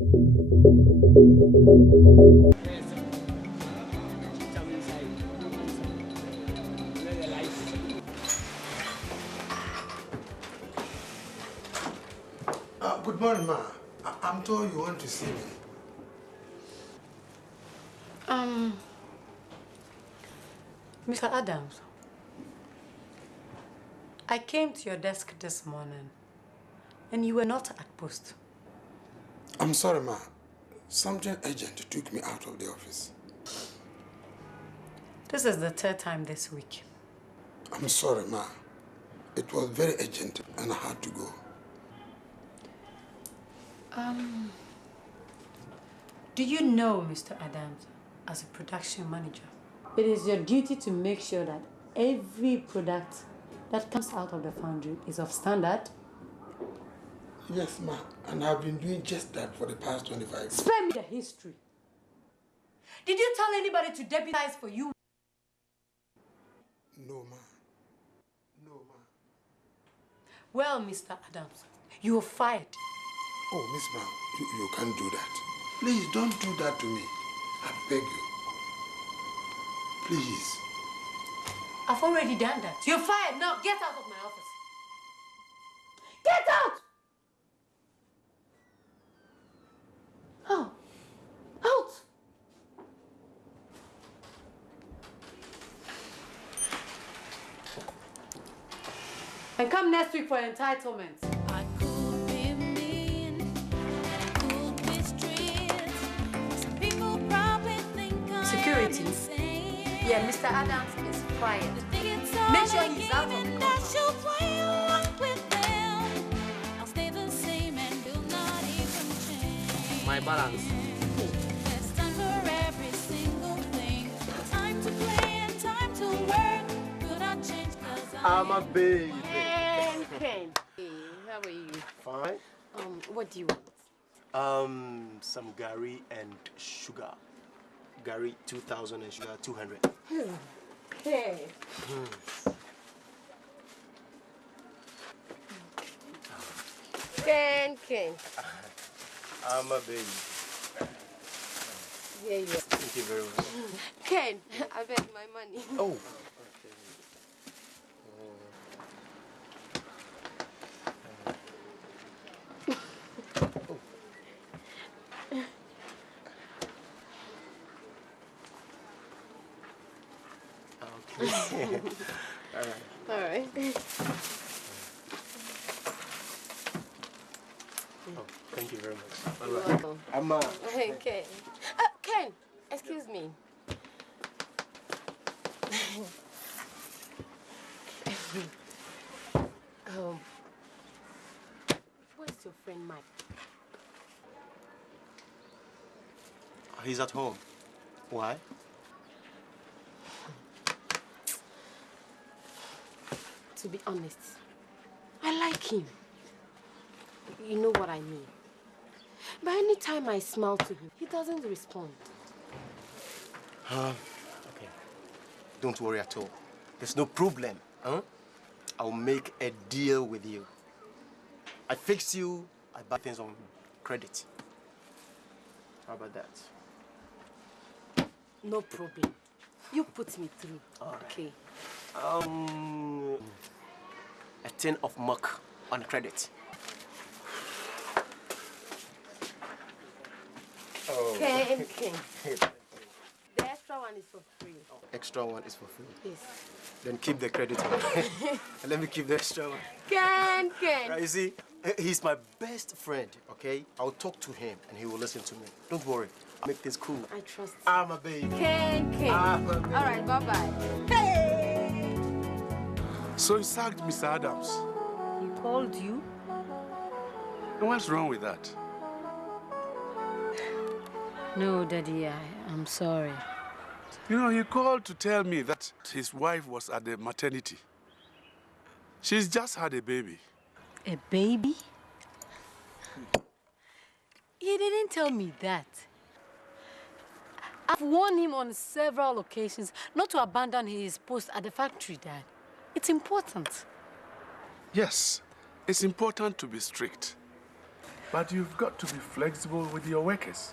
Good morning, ma. I'm told you want to see me. Mr. Adams, I came to your desk this morning and you were not at post. I'm sorry, ma. Something urgent took me out of the office. This is the third time this week. I'm sorry, ma. It was very urgent and I had to go. Do you know, Mr. Adams, as a production manager, it is your duty to make sure that every product that comes out of the foundry is of standard? Yes, ma. And I've been doing just that for the past 25 years. Spare me the history. Did you tell anybody to deputize for you? No, ma. No, ma. Well, Mr. Adams, you are fired. Oh, Miss Brown, you can't do that. Please don't do that to me. I beg you. Please. I've already done that. You're fired. Now get out of my office. Get out! Oh. Out! And come next week for entitlements. I could be mean, I could be strict. Some people probably think I'm Security. insane. Yeah, Mr. Adams is fired. Think it's Make all sure a he's out of game the and compound. I should play along with them. I'll stay the same and will not even change. My balance. There's time for every single thing. Time to play and time to work. Could I change 'cause I'm a baby. Ken. Hey, how are you? Fine. What do you want? Some Gary and sugar. Gary 2000 and sugar 200. Hey. Ken. I'm a baby. Here you are. Thank you very much. Ken, I beg my money. Oh. Okay. All right. Oh, thank you very much. You're welcome. I'm Hey, Ken. Ken, excuse me. Where's your friend Mike? He's at home. Why? To be honest, I like him. You know what I mean. But anytime I smile to him, he doesn't respond. Okay. Don't worry at all. There's no problem. Huh? I'll make a deal with you. I fix you, I buy things on credit. How about that? No problem. You put me through. All right. Okay. A tin of muck on credit. Oh. Ken. The extra one is for free. Extra one is for free. Yes. Then keep the credit one. And let me keep the extra one. Ken. Right, you see, he's my best friend, okay? I'll talk to him and he will listen to me. Don't worry. I'll make this cool. I trust you. I'm a baby. Ken. I'm a baby. All right, bye-bye. Hey! So you sacked Mr. Adams. He called you? And what's wrong with that? No, Daddy, I'm sorry. You know, he called to tell me that his wife was at the maternity. She's just had a baby. A baby? He didn't tell me that. I've warned him on several occasions not to abandon his post at the factory, Dad. It's important. Yes, it's important to be strict. But you've got to be flexible with your workers.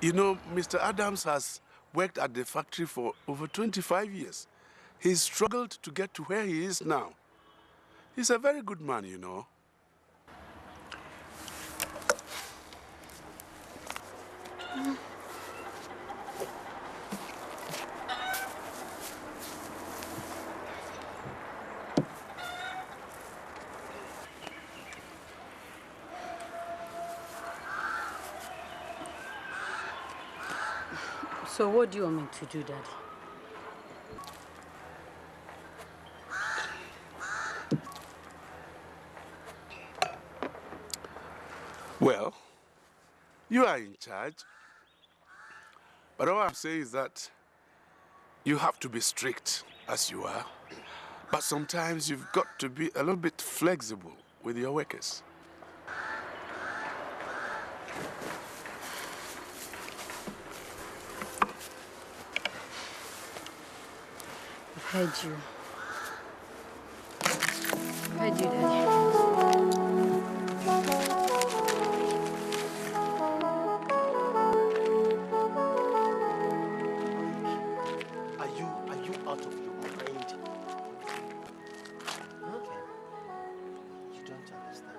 You know, Mr. Adams has worked at the factory for over 25 years. He's struggled to get to where he is now. He's a very good man, you know. So what do you want me to do, Daddy? Well, you are in charge. But all I'm saying is that you have to be strict, as you are. But sometimes you've got to be a little bit flexible with your workers. I've heard you. I've heard you, Daddy. Are you out of your mind? Okay. You don't understand.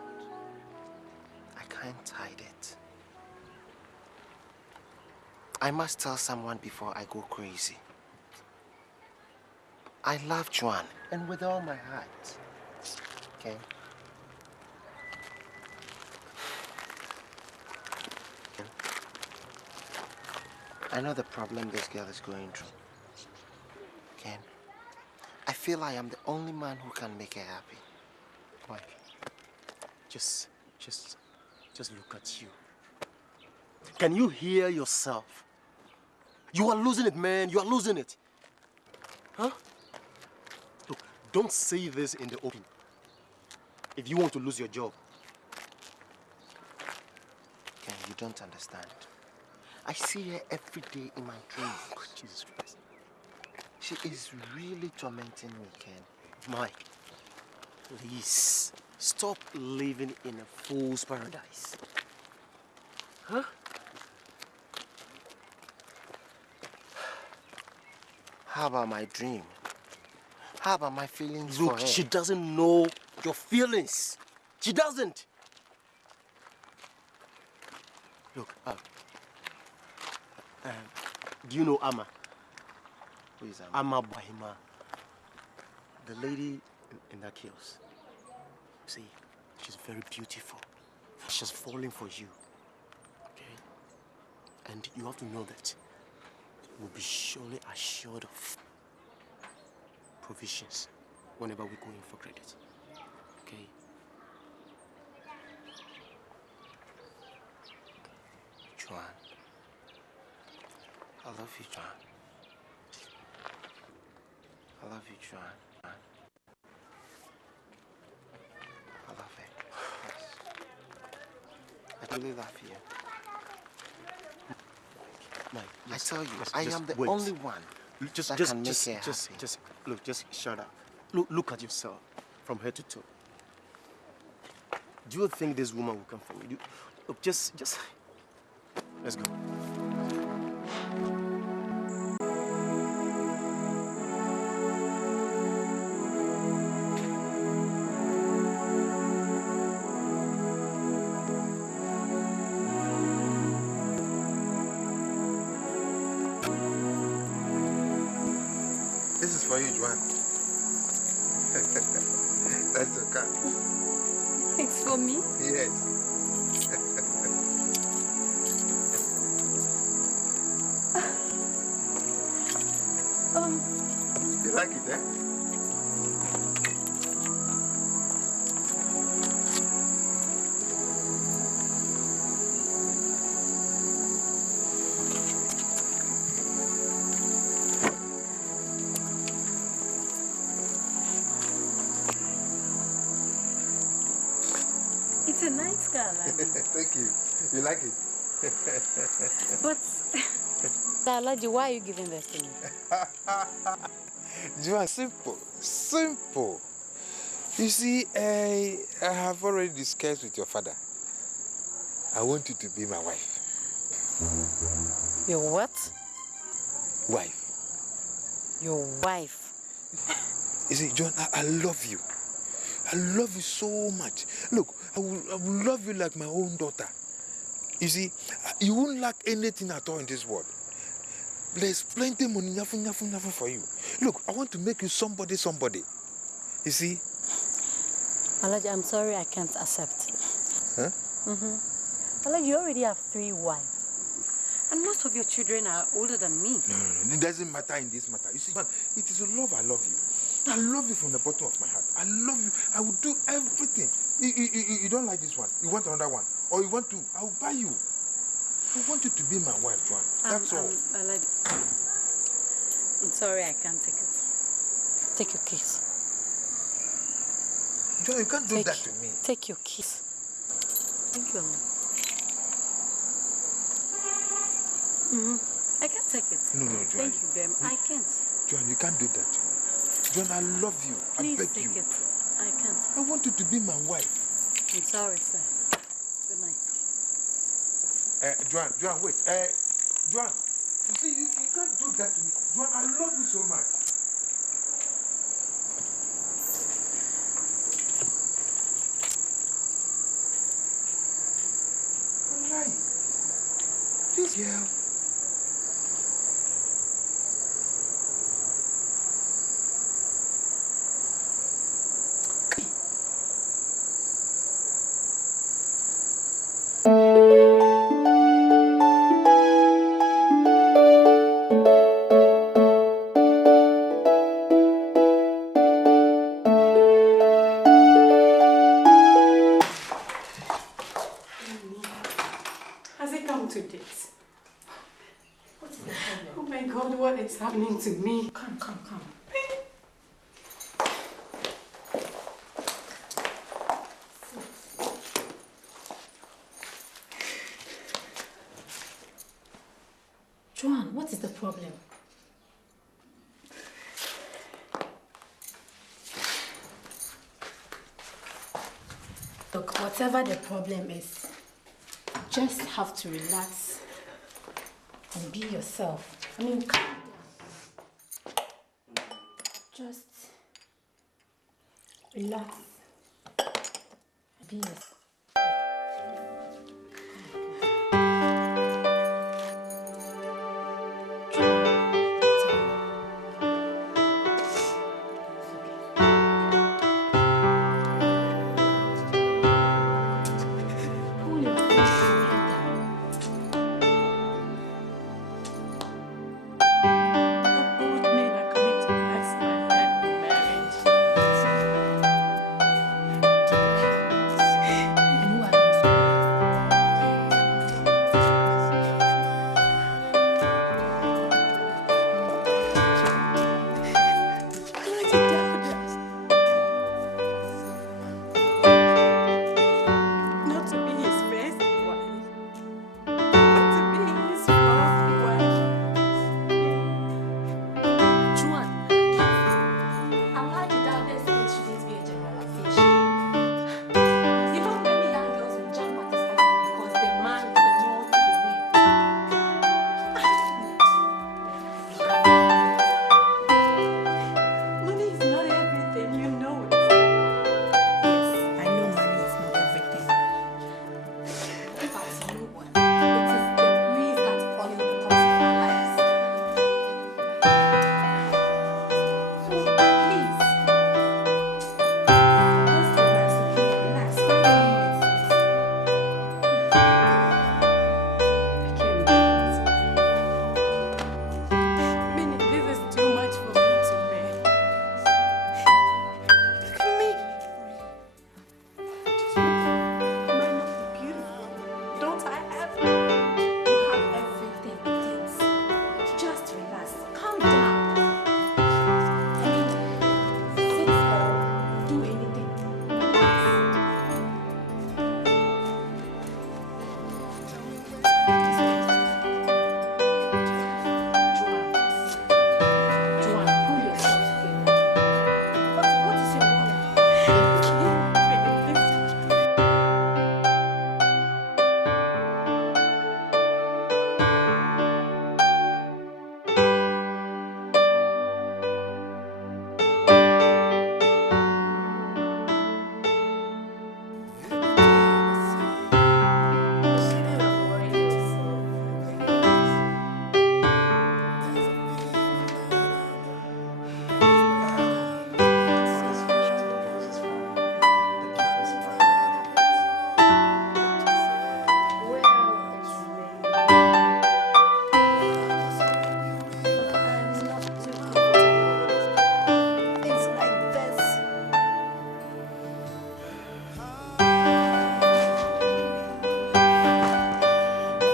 I can't hide it. I must tell someone before I go crazy. I love Juan, and with all my heart. Okay? I know the problem this girl is going through. Okay? I feel I am the only man who can make her happy. Mike, just look at you. Can you hear yourself? You are losing it, man. You are losing it. Huh? Look, don't say this in the open. If you want to lose your job. Okay, you don't understand. I see her every day in my dreams. Oh, Jesus Christ. She is really tormenting me, Ken. Mike, please, stop living in a fool's paradise. Huh? How about my dream? How about my feelings for her? Look, she doesn't know your feelings. She doesn't. Look, do you know Amma? Who is Amma? Amma Bahima. The lady in that kiosk. See, she's very beautiful. She's falling for you. Okay? And you have to know that we'll be surely assured of provisions whenever we go in for credit. Okay? Juan. I love you, Juan. I love you, Juan. I love it. Yes. I really love you. Mike, I tell you, I am the only one that can make her happy. Just shut up. Look at yourself from head to toe. Do you think this woman will come for me? Look, just let's go. This is for you, Juan. That's your car. It's for me? Yes. You like it, eh? It's a nice car, Alaji. Thank you. You like it? But, Alaji, why are you giving this to me? Juan, simple. Simple. You see, I have already discussed with your father. I want you to be my wife. Your what? Wife. Your wife. You see, John, I love you. I love you so much. Look, I will love you like my own daughter. You see, you won't lack anything at all in this world. There's plenty money, nothing for you. Look, I want to make you somebody. You see? Alaji, I'm sorry I can't accept. Huh? Alaji, you already have 3 wives. And most of your children are older than me. No. It doesn't matter in this matter. You see, man, it is a love. I love you. I love you from the bottom of my heart. I love you. I will do everything. You don't like this one. You want another one. Or you want 2. I will buy you. I want you to be my wife, Joan. That's all. Alaji, I'm sorry I can't take it. Take your keys. Joan, you can't do that to me. Take your keys. Thank you, Alaji. I can't take it. No, Joan. Thank you very much. I can't. Joan, you can't do that to me. Joan, I love you. Please I beg take you. it. I can't. I want you to be my wife. I'm sorry, sir. Good night. Joan, wait. Joan, you see, you can't do that to me. Joan, I love you so much. All right. This girl. Has it come to this? Oh my God, what is happening to me? Come. Joan, what is the problem? Look, whatever the problem is, you just have to relax and be yourself. I mean, calm down. Just relax and be yourself.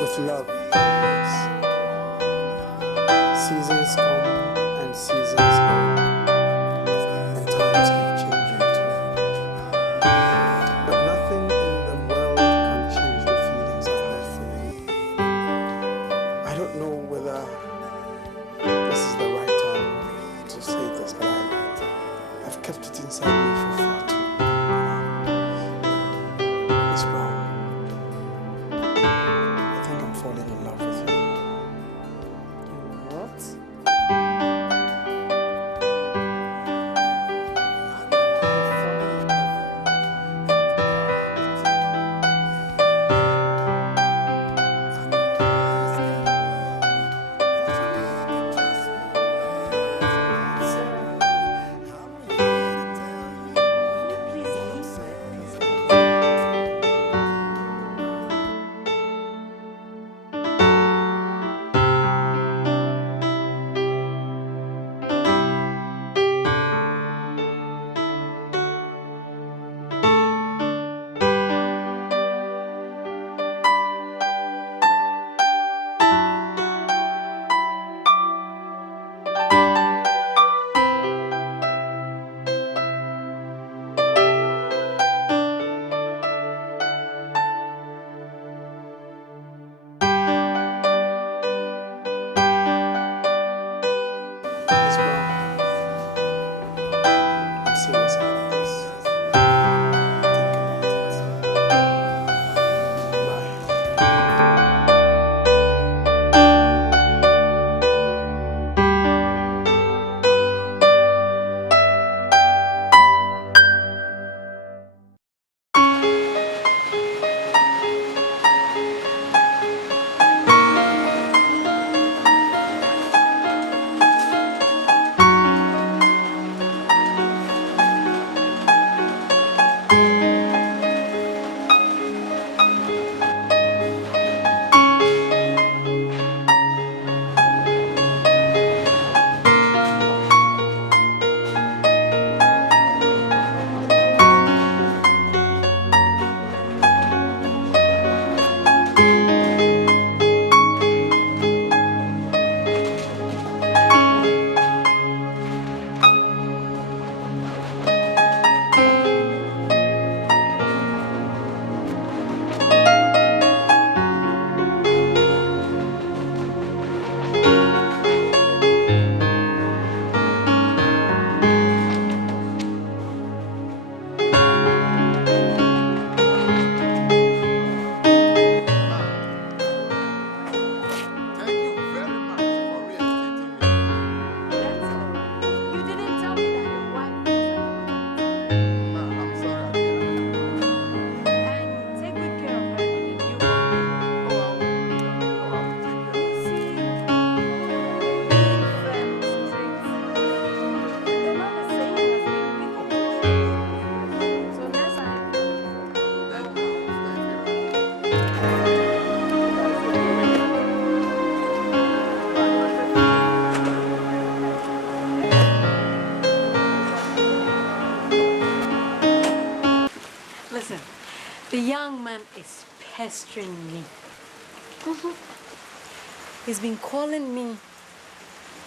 with love always. Seasons come and seasons go, and times keep changing too. But nothing in the world can change the feelings I have for you. I don't know whether this is the right time to say this, but I've kept it inside me for far too long. Miss Brown, I think I'm falling in love with you. What? Miss Brown, I'm serious about this. Think about it. Bye. Thank you very much for reinstating me. You didn't tell me that your wife was Ma, I'm sorry I didn't. and take good care of her and the newborn baby. Oh, I will have to take care. You see, being firm, strict, they're not the same as being wicked. So next time, Thank you. Thank you. listen, the young man is pestering me. He's been calling me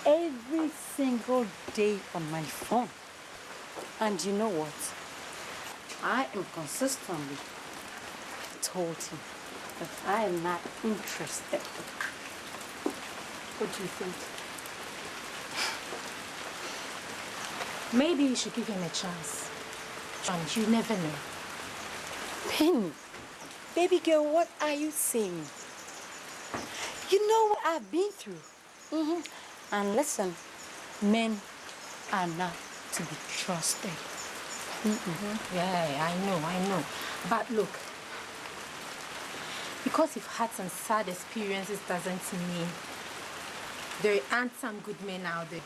every single day on my phone. And you know what? I am consistently told him that I am not interested. What do you think? Maybe you should give him a chance. John, you never know. Penny, baby girl, what are you saying? You know what I've been through. And listen, men are not to be trusted. Yeah, I know. But look, because you've had some sad experiences doesn't mean there aren't some good men out there.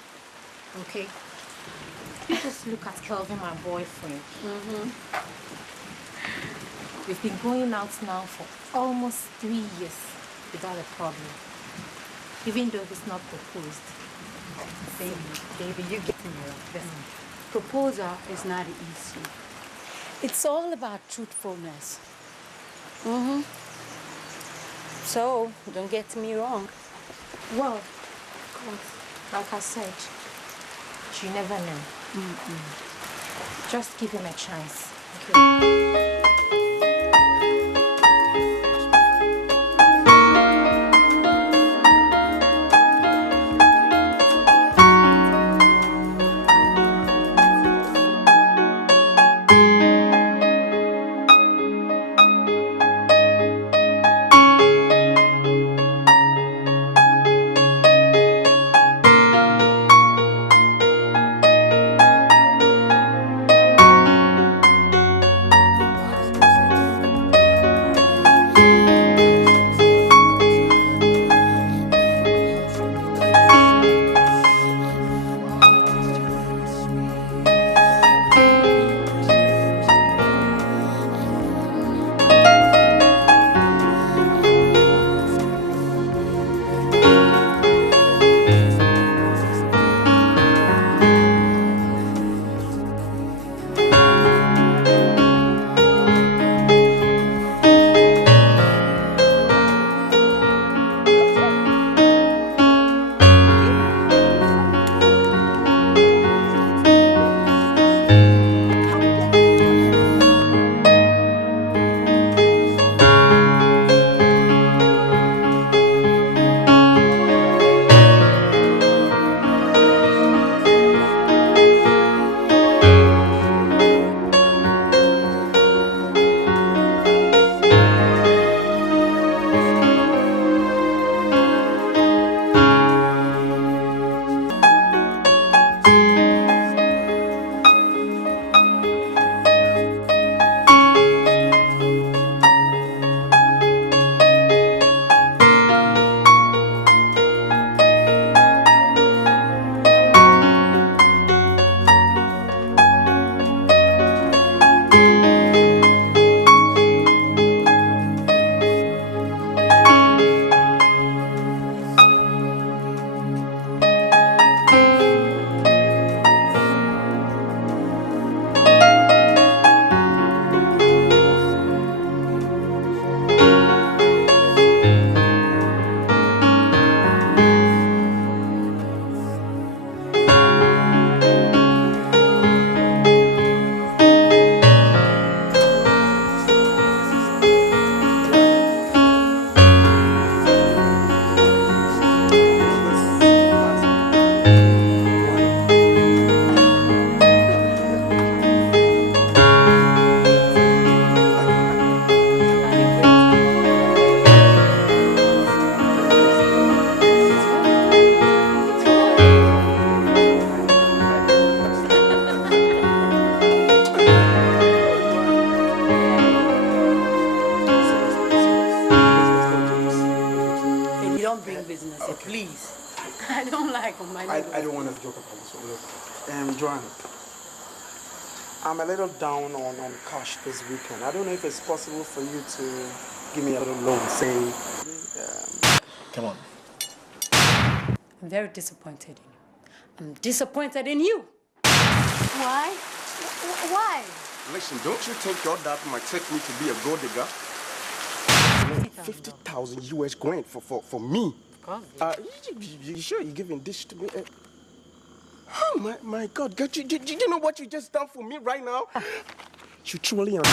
Okay? You just look at Kelvin, my boyfriend. We've been going out now for almost 3 years without a problem. Even though he's not proposed. Baby, you get me wrong. Listen, proposal is not easy. It's all about truthfulness. So, don't get me wrong. Well, like I said, you never know. Just give him a chance. Okay? I don't want to joke about this one. Look, Joanna, I'm a little down on cash this weekend. I don't know if it's possible for you to give me a little loan, say. Come on. I'm very disappointed in you. I'm disappointed in you. Why? Why? Listen, don't you think your dad might take me to be a gold digger? 50,000 US grant for me. You sure you're giving this to me? Oh my God! Do you know what you just done for me right now? You truly are.